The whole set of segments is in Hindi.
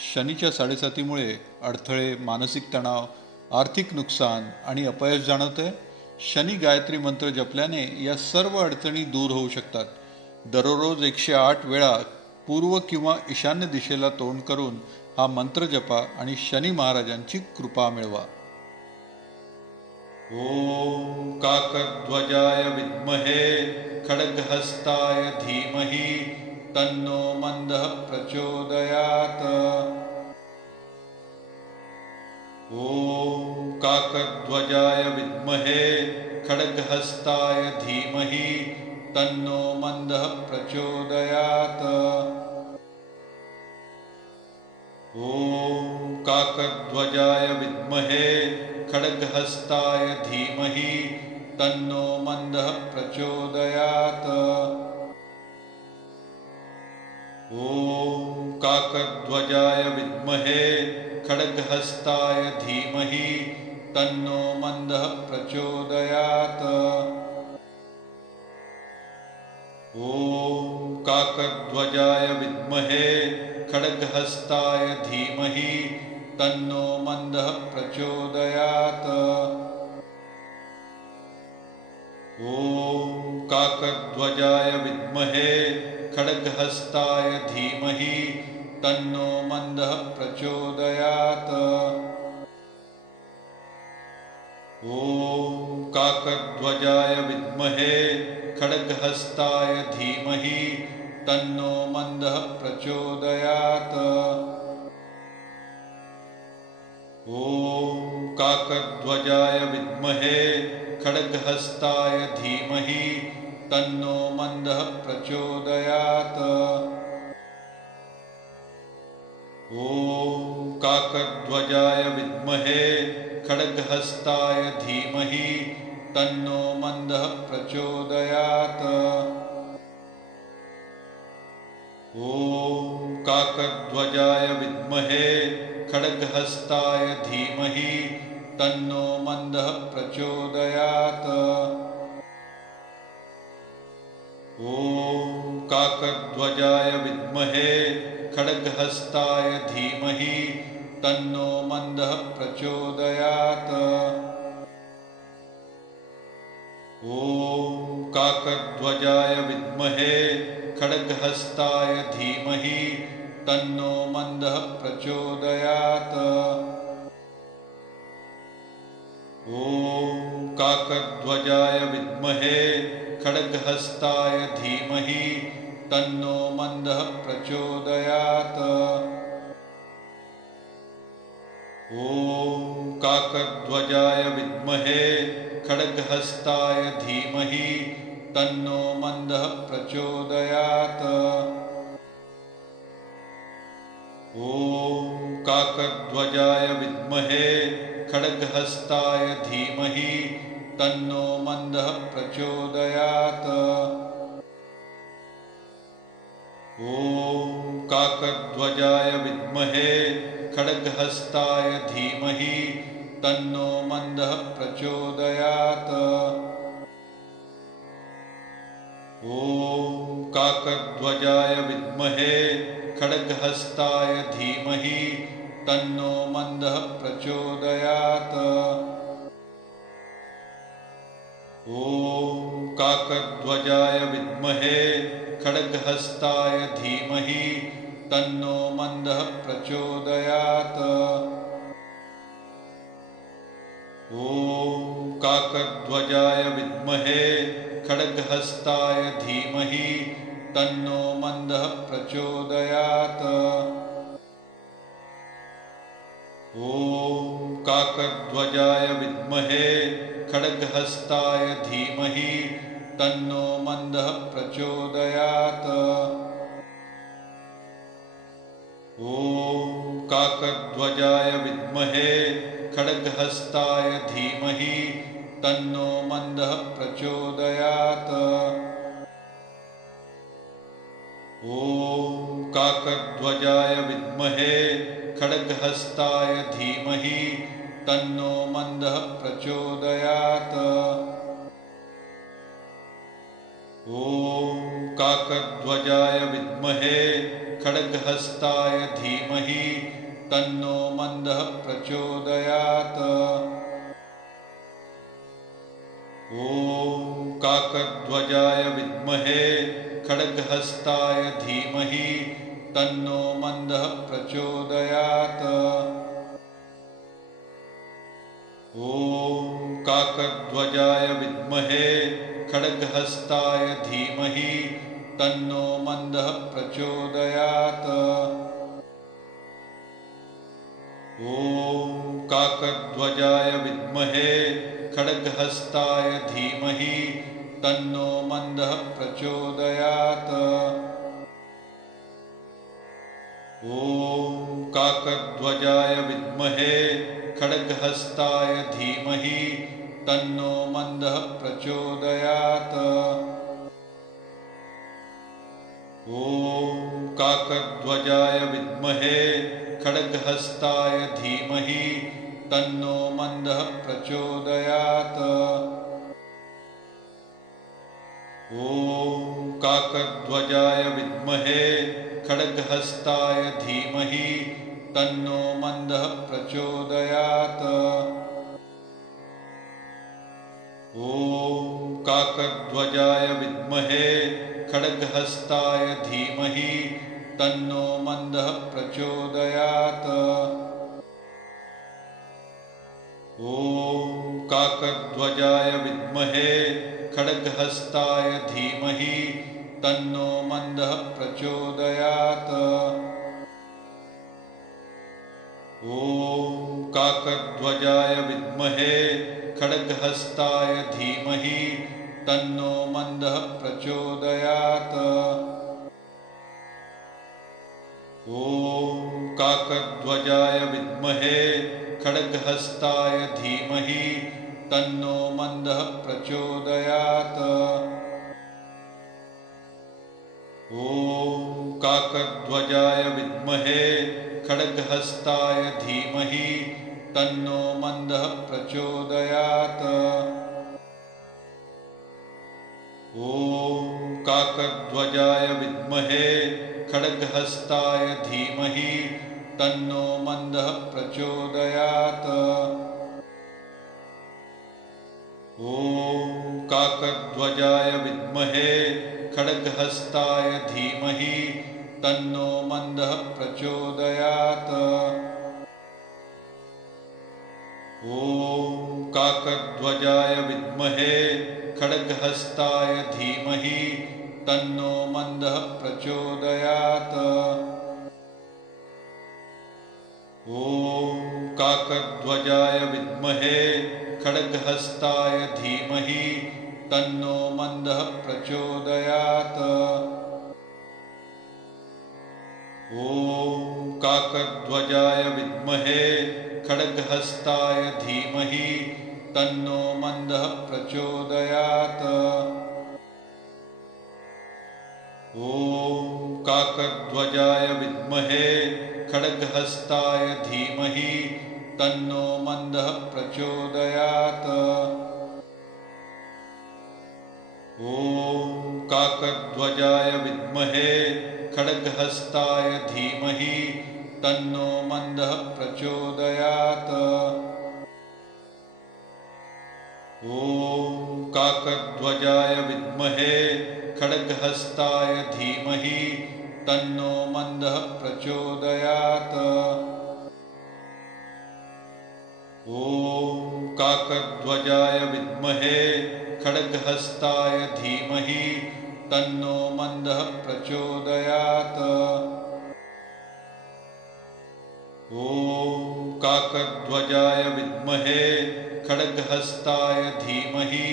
शनीच्या साडेसातीमुळे अडथळे, मानसिक तणाव, आर्थिक नुकसान आणि अपयश जाणवते. शनी गायत्री मंत्र जपल्याने या सर्व अडचणी दूर होऊ शकतात. दररोज 108 वेळा पूर्व किंवा ईशान्य दिशेला तोंड करून हा मंत्र जपा आणि शनी महाराजांची कृपा मिळवा. ओम काकध्वजाय विद्महे खड्गहस्ताय धीमहि तन्नो मंदः प्रचोदयात्. ओम काकध्वजाय विद्महे खड्गहस्ताय धीमहि तन्नो मंदः प्रचोदयात्. ओम काकध्वजाय विद्महे खड्गहस्ताय धीमहि तन्नो मंदः प्रचोदयात्. ओम काकध्वजाय विद्महे खड्गहस्ताय धीमहि तन्नो मंदः प्रचोदयात्. ओम काकध्वजाय विद्महे खड्गहस्ताय धीमहि तन्नो मंदः प्रचोदयात्. ओम काकध्वजाय विद्महे खड्गहस्ताय धीमहि तन्नो मंदः प्रचोदयात्. ओम काकध्वजाय विद्महे खड्गहस्ताय धीमहि तन्नो मंदः प्रचोदयात्. ओम काकध्वजाय विद्महे खड्गहस्ताय धीमहि तन्नो मंदः प्रचोदयात्. ओम काकध्वजाय विद्महे खड्गहस्ताय धीमहि तन्नो मंदः प्रचोदयात्. ओम काकध्वजाय विद्महे खड्गहस्ताय धीमहि तन्नो मंदः प्रचोदयात्. ओम काकध्वजाय विद्महे खड्गहस्ताय धीमहि तन्नो मंदः प्रचोदयात्. ओम काकध्वजाय विद्महे खड्गहस्ताय धीमहि तन्नो मंदः प्रचोदयात्. ओम काकध्वजाय विद्महे खड्गहस्ताय धीमहि तन्नो मंदः प्रचोदयात्. ओम काकध्वजाय विद्महे खड्गहस्ताय धीमहि तन्नो मंदः प्रचोदयात्. ओम काकध्वजाय विद्महे खड्गहस्ताय धीमहि तन्नो मंदः प्रचोदयात्. ओम काकध्वजाय विद्महे खड्गहस्ताय धीमहि तन्नो मंदः प्रचोदयात्. ओम काकध्वजाय विद्महे खड्गहस्ताय धीमहि तन्नो मंदः प्रचोदयात्. ओम काकध्वजाय विद्महे खड्गहस्ताय धीमहि तन्नो मंदः प्रचोदयात्. ओम काकध्वजाय विद्महे खड्गहस्ताय धीमहि तन्नो मंदः प्रचोदयात्. ओम काकध्वजाय विद्महे खड्गहस्ताय धीमहि तन्नो मंदः प्रचोदयात्. ओम काकध्वजाय विद्महे खड्गहस्ताय धीमहि तन्नो मंदः प्रचोदयात्. ओम काकध्वजाय विद्महे खड्गहस्ताय धीमहि तन्नो मंदः प्रचोदयात्. ओम काकध्वजाय विद्महे खड्गहस्ताय धीमहि तन्नो मन्दः प्रचोदयात्। ॐ काकध्वजाय विद्महे खड्गहस्ताय धीमहि तन्नो मन्दः प्रचोदयात्। ॐ काकध्वजाय विद्महे खड्गहस्ताय धीमहि तन्नो मन्दः प्रचोदयात्। ॐ काकध्वजाय विद्महे खड्गहस्ताय धीमहि तन्नो मन्दः प्रचोदयात्। ॐ काकध्वजाय विद्महे खड्गहस्ताय धीमहि तन्नो मन्दः प्रचोदयात्। ॐ काकध्वजाय विद्महे खड्गहस्ताय धीमहि तन्नो मन्दः प्रचोदयात्। ॐ काकध्वजाय विद्महे खड्गहस्ताय धीमहि तन्नो मन्दः प्रचोदयात्। ॐ काकध्वजाय विद्महे खड्गहस्ताय धीमहि तन्नो मन्दः प्रचोदयात्। ॐ काकध्वजाय विद्महे खड्गहस्ताय धीमहि तन्नो मन्दः प्रचोदयात्। ॐ काकध्वजाय विद्महे खड्गहस्ताय धीमहि तन्नो मन्दः प्रचोदयात्। ॐ काकध्वजाय विद्महे खड्गहस्ताय धीमहि तन्नो मन्दः प्रचोदयात्। ॐ काकध्वजाय विद्महे खड्गहस्ताय धीमहि तन्नो मन्दः प्रचोदयात्। ॐ काकध्वजाय विद्महे खड्गहस्ताय धीमहि तन्नो मन्दः प्रचोदयात्। ॐ काकध्वजाय विद्महे खड्गहस्ताय धीमहि तन्नो मन्दः प्रचोदयात्। ॐ काकध्वजाय विद्महे खड्गहस्ताय धीमहि तन्नो मन्दः प्रचोदयात्। ॐ काकध्वजाय विद्महे खड्गहस्ताय धीमहि तन्नो मन्दः प्रचोदयात्। ॐ काकध्वजाय विद्महे खड्गहस्ताय धीमहि तन्नो मन्दः प्रचोदयात्। ॐ काकध्वजाय विद्महे खड्गहस्ताय धीमहि तन्नो मन्दः प्रचोदयात्। ॐ काकध्वजाय विद्महे खड्गहस्ताय धीमहि तन्नो मन्दः प्रचोदयात्। ॐ काकध्वजाय विद्महे खड्गहस्ताय धीमहि तन्नो मन्दः प्रचोदयात्। ॐ काकध्वजाय विद्महे खड्गहस्ताय धीमहि तन्नो मन्दः प्रचोदयात्। ॐ काकध्वजाय विद्महे खड्गहस्ताय धीमहि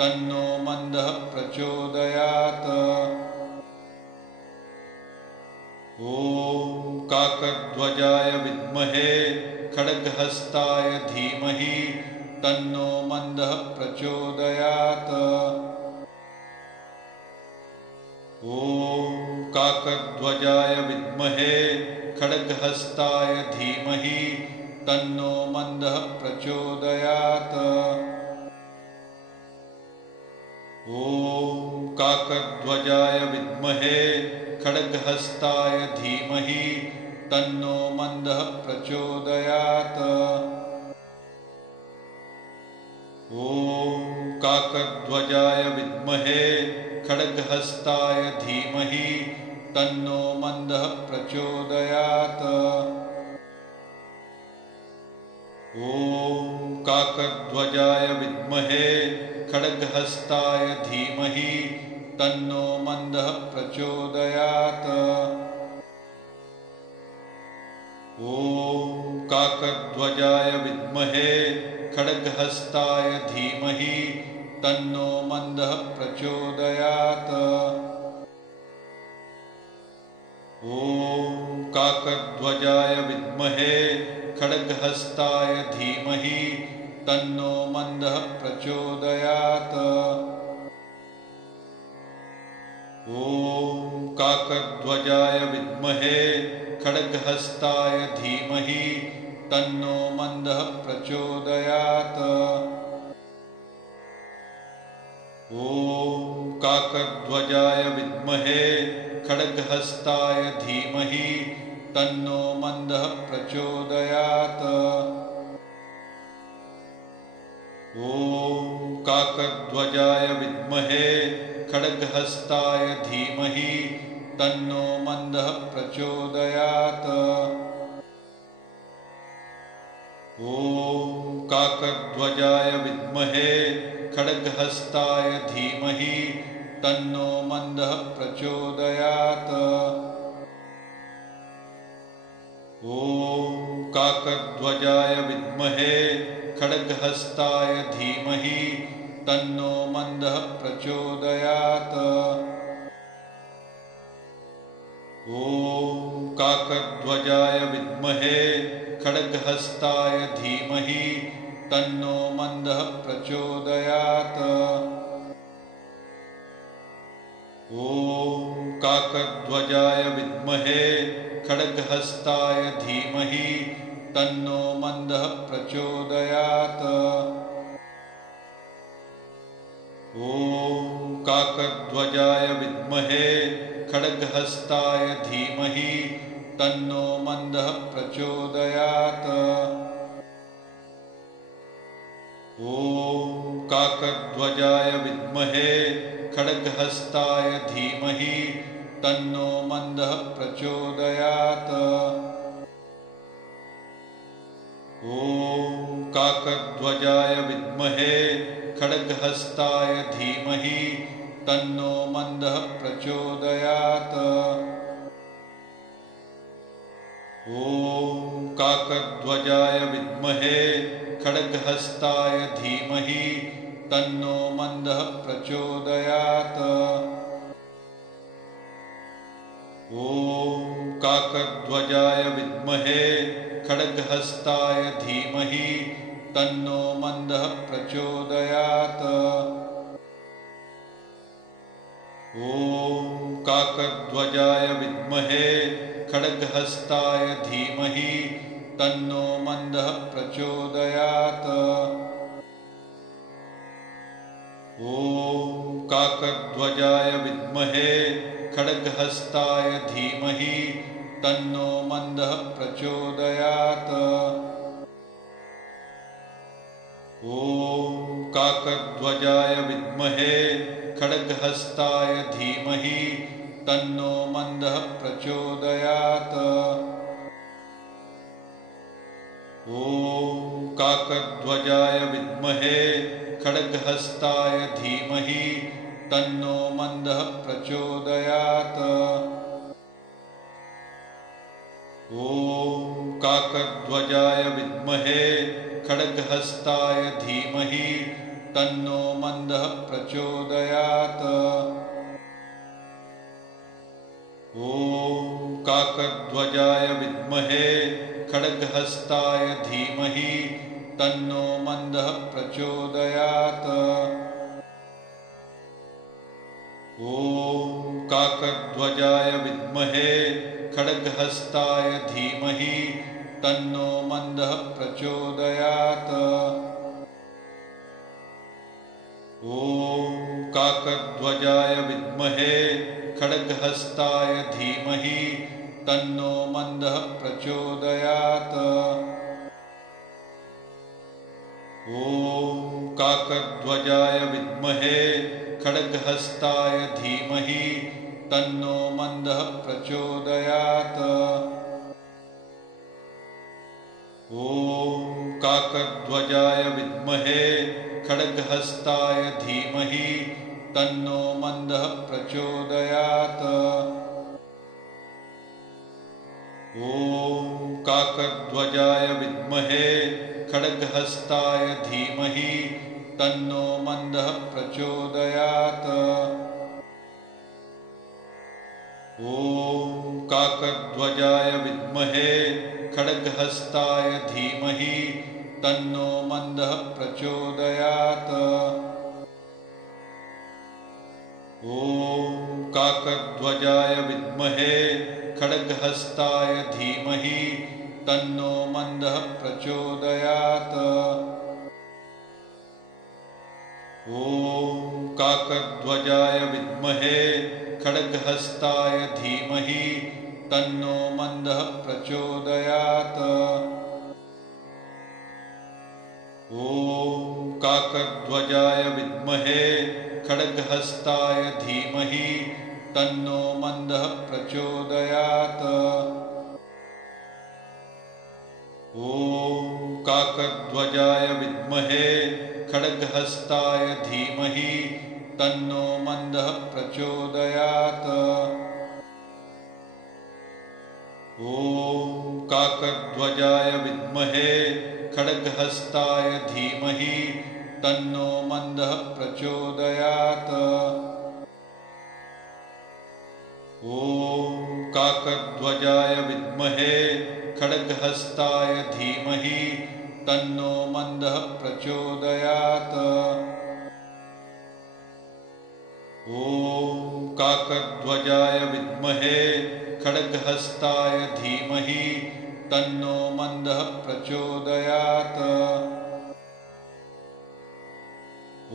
तन्नो मन्दः प्रचोदयात्। ॐ काकध्वजाय विद्महे खड्गहस्ताय धीमहि तन्नो मन्दः प्रचोदयात्। ॐ काकध्वजाय विद्महे खड्गहस्ताय धीमहि तन्नो मन्दः प्रचोदयात्। ॐ काकध्वजाय विद्महे खड्गहस्ताय धीमहि तन्नो मन्दः प्रचोदयात्। ॐ काकध्वजाय विद्महे खड्गहस्ताय धीमहि तन्नो मन्दः प्रचोदयात्। ॐ काकध्वजाय विद्महे खड्गहस्ताय धीमहि तन्नो मन्दः प्रचोदयात्। ॐ काकध्वजाय विद्महे खड्गहस्ताय धीमहि तन्नो मन्दः प्रचोदयात्। ॐ काकध्वजाय विद्महे खड्गहस्ताय धीमहि तन्नो मन्दः प्रचोदयात्। ॐ काकध्वजाय विद्महे खड्गहस्ताय धीमहि तन्नो मन्दः प्रचोदयात्। ॐ काकध्वजाय विद्महे खड्गहस्ताय धीमहि तन्नो मन्दः प्रचोदयात्। ॐ काकध्वजाय विद्महे खड्गहस्ताय धीमहि तन्नो मन्दः प्रचोदयात्। ॐ काकध्वजाय विद्महे खड्गहस्ताय धीमहि तन्नो मन्दः प्रचोदयात्। ॐ काकध्वजाय विद्महे खड्गहस्ताय धीमहि तन्नो मन्दः प्रचोदयात्। ॐ काकध्वजाय विद्महे खड्गहस्ताय धीमहि तन्नो मन्दः प्रचोदयात्। ॐ काकध्वजाय विद्महे खड्गहस्ताय धीमहि तन्नो मन्दः प्रचोदयात्। ॐ काकध्वजाय विद्महे खड्गहस्ताय धीमहि तन्नो मन्दः प्रचोदयात्। ॐ काकध्वजाय विद्महे खड्गहस्ताय धीमहि तन्नो मन्दः प्रचोदयात्। ॐ काकध्वजाय विद्महे खड्गहस्ताय धीमहि तन्नो मन्दः प्रचोदयात्। ॐ काकध्वजाय विद्महे खड्गहस्ताय धीमहि तन्नो मन्दः प्रचोदयात्। ॐ काकध्वजाय विद्महे खड्गहस्ताय धीमहि तन्नो मन्दः प्रचोदयात्। ॐ काकध्वजाय विद्महे खड्गहस्ताय धीमहि तन्नो मन्दः प्रचोदयात्। ॐ काकध्वजाय विद्महे खड्गहस्ताय धीमहि तन्नो मन्दः प्रचोदयात्। ॐ काकध्वजाय विद्महे खड्गहस्ताय धीमहि तन्नो मन्दः प्रचोदयात्। ॐ काकध्वजाय विद्महे खड्गहस्ताय धीमहि तन्नो मन्दः प्रचोदयात्। ॐ काकध्वजाय विद्महे खड्गहस्ताय धीमहि तन्नो मन्दः प्रचोदयात्। ॐ काकध्वजाय विद्महे खड्गहस्ताय धीमहि तन्नो मन्दः प्रचोदयात्। ॐ काकध्वजाय विद्महे खड्गहस्ताय धीमहि तन्नो मन्दः प्रचोदयात्। ॐ काकध्वजाय विद्महे खड्गहस्ताय धीमहि तन्नो मन्दः प्रचोदयात्। ॐ काकध्वजाय विद्महे खड्गहस्ताय धीमहि तन्नो मन्दः प्रचोदयात्। ॐ काकध्वजाय विद्महे खड्गहस्ताय धीमहि तन्नो मन्दः प्रचोदयात्। ॐ काकध्वजाय विद्महे खड्गहस्ताय धीमहि तन्नो मन्दः प्रचोदयात्। ॐ काकध्वजाय विद्महे खड्गहस्ताय धीमहि तन्नो मन्दः प्रचोदयात्। ॐ काकध्वजाय विद्महे खड्गहस्ताय धीमहि तन्नो मन्दः प्रचोदयात्। ॐ काकध्वजाय विद्महे खड्गहस्ताय धीमहि तन्नो मन्दः प्रचोदयात्। ॐ काकध्वजाय विद्महे खड्गहस्ताय धीमहि तन्नो मन्दः प्रचोदयात्। ॐ काकध्वजाय विद्महे खड्गहस्ताय धीमहि तन्नो मन्दः प्रचोदयात्। ॐ काकध्वजाय विद्महे खड्गहस्ताय धीमहि तन्नो मन्दः प्रचोदयात्। ॐ काकध्वजाय विद्महे खड्गहस्ताय धीमहि तन्नो मन्दः प्रचोदयात्। ॐ काकध्वजाय विद्महे खड्गहस्ताय धीमहि तन्नो मन्दः प्रचोदयात्।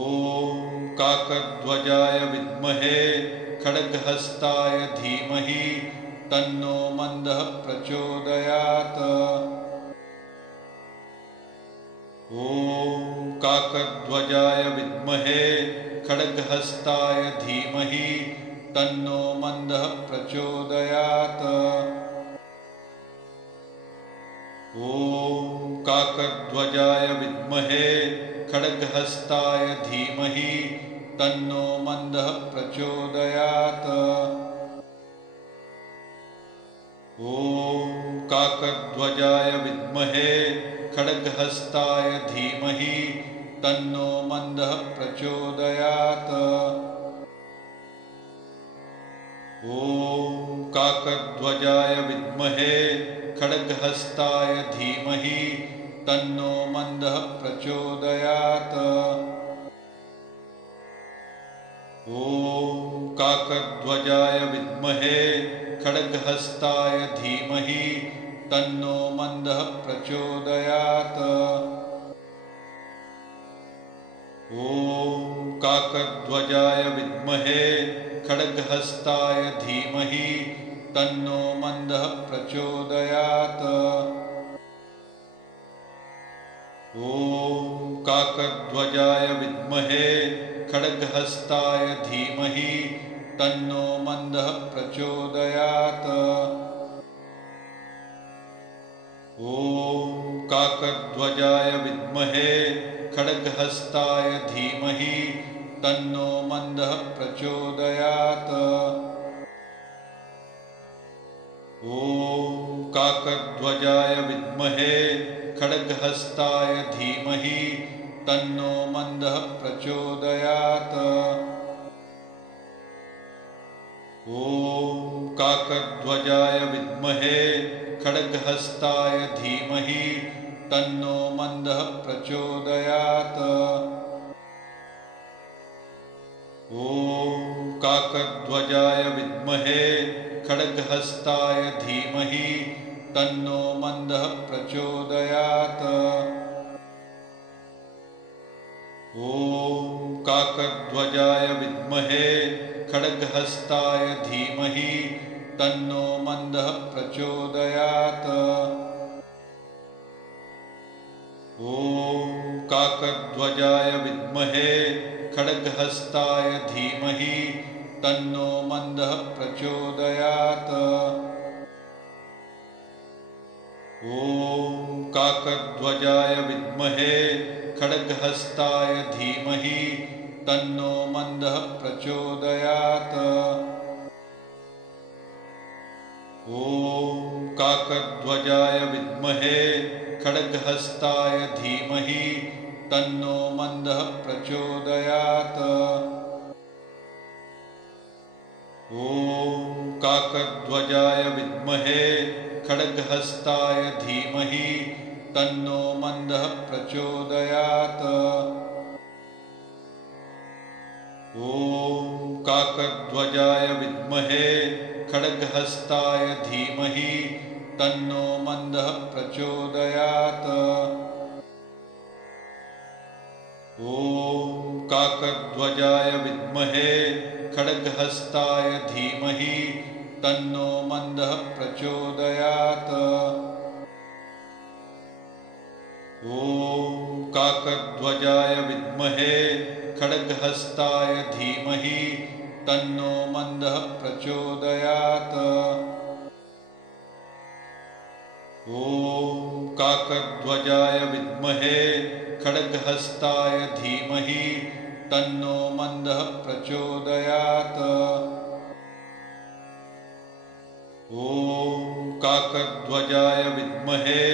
ॐ काकध्वजाय विद्महे खड्गहस्ताय धीमहि तन्नो मन्दः प्रचोदयात्। ॐ काकध्वजाय विद्महे खड्गहस्ताय धीमहि तन्नो मन्दः प्रचोदयात्। ॐ काकध्वजाय विद्महे खड्गहस्ताय धीमहि तन्नो मन्दः प्रचोदयात्। ॐ काकध्वजाय विद्महे खड्गहस्ताय धीमहि तन्नो मन्दः प्रचोदयात्। ॐ काकध्वजाय विद्महे खड्गहस्ताय धीमहि तन्नो मन्दः प्रचोदयात्। ॐ काकध्वजाय विद्महे खड्गहस्ताय धीमहि तन्नो मन्दः प्रचोदयात्। ॐ काकध्वजाय विद्महे खड्गहस्ताय धीमहि तन्नो मन्दः प्रचोदयात्। ॐ काकध्वजाय विद्महे खड्गहस्ताय धीमहि तन्नो मन्दः प्रचोदयात्। ॐ काकध्वजाय विद्महे खड्गहस्ताय धीमहि तन्नो मन्दः प्रचोदयात्। ॐ काकध्वजाय विद्महे खड्गहस्ताय धीमहि तन्नो मन्दः प्रचोदयात्। ॐ काकध्वजाय विद्महे खड्गहस्ताय धीमहि तन्नो मन्दः प्रचोदयात्। ॐ काकध्वजाय विद्महे खड्गहस्ताय धीमहि तन्नो मन्दः प्रचोदयात्। ॐ काकध्वजाय विद्महे खड्गहस्ताय धीमहि तन्नो मंदः प्रचोदयात्। ॐ काकध्वजाय विद्महे खड्गहस्ताय धीमहि तन्नो मंदः प्रचोदयात्। ॐ काकध्वजाय विद्महे खड्गहस्ताय धीमहि तन्नो मंदः प्रचोदयात्। ॐ काकध्वजाय विद्महे खड्गहस्ताय धीमहि तन्नो मंदः प्रचोदयात्। ॐ काकध्वजाय विद्महे खड्गहस्ताय धीमहि तन्नो मंदः प्रचोदयात्। ॐ काकध्वजाय विद्महे खड्गहस्ताय धीमहि तन्नो मंदः प्रचोदयात्। ॐ काकध्वजाय विद्महे खड्गहस्ताय धीमहि तन्नो मंदः प्रचोदयात्। ॐ काकध्वजाय विद्महे खड्गहस्ताय धीमहि तन्नो मंदः प्रचोदयात्। ॐ काकध्वजाय विद्महे खड्गहस्ताय धीमहि तन्नो मंदः प्रचोदयात्। ॐ काकध्वजाय विद्महे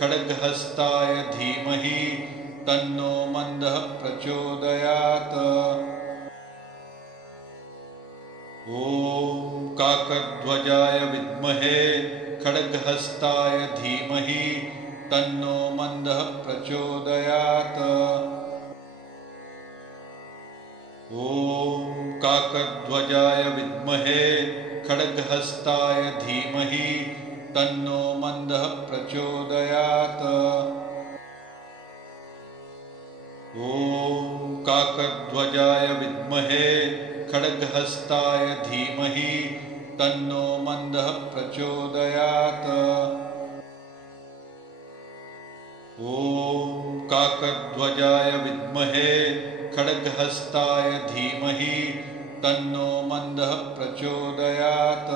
खड्गहस्ताय धीमहि तन्नो मंदः प्रचोदयात्। ॐ काकध्वजाय विद्महे खड्गहस्ताय धीमहि तन्नो मंदः प्रचोदयात्। ॐ काकध्वजाय विद्महे खड्गहस्ताय धीमहि तन्नो मंदः प्रचोदयात्। ॐ काकध्वजाय विद्महे खड्गहस्ताय धीमहि तन्नो मंदः प्रचोदयात्। ॐ काकध्वजाय विद्महे खड्गहस्ताय धीमहि तन्नो मंदः प्रचोदयात्।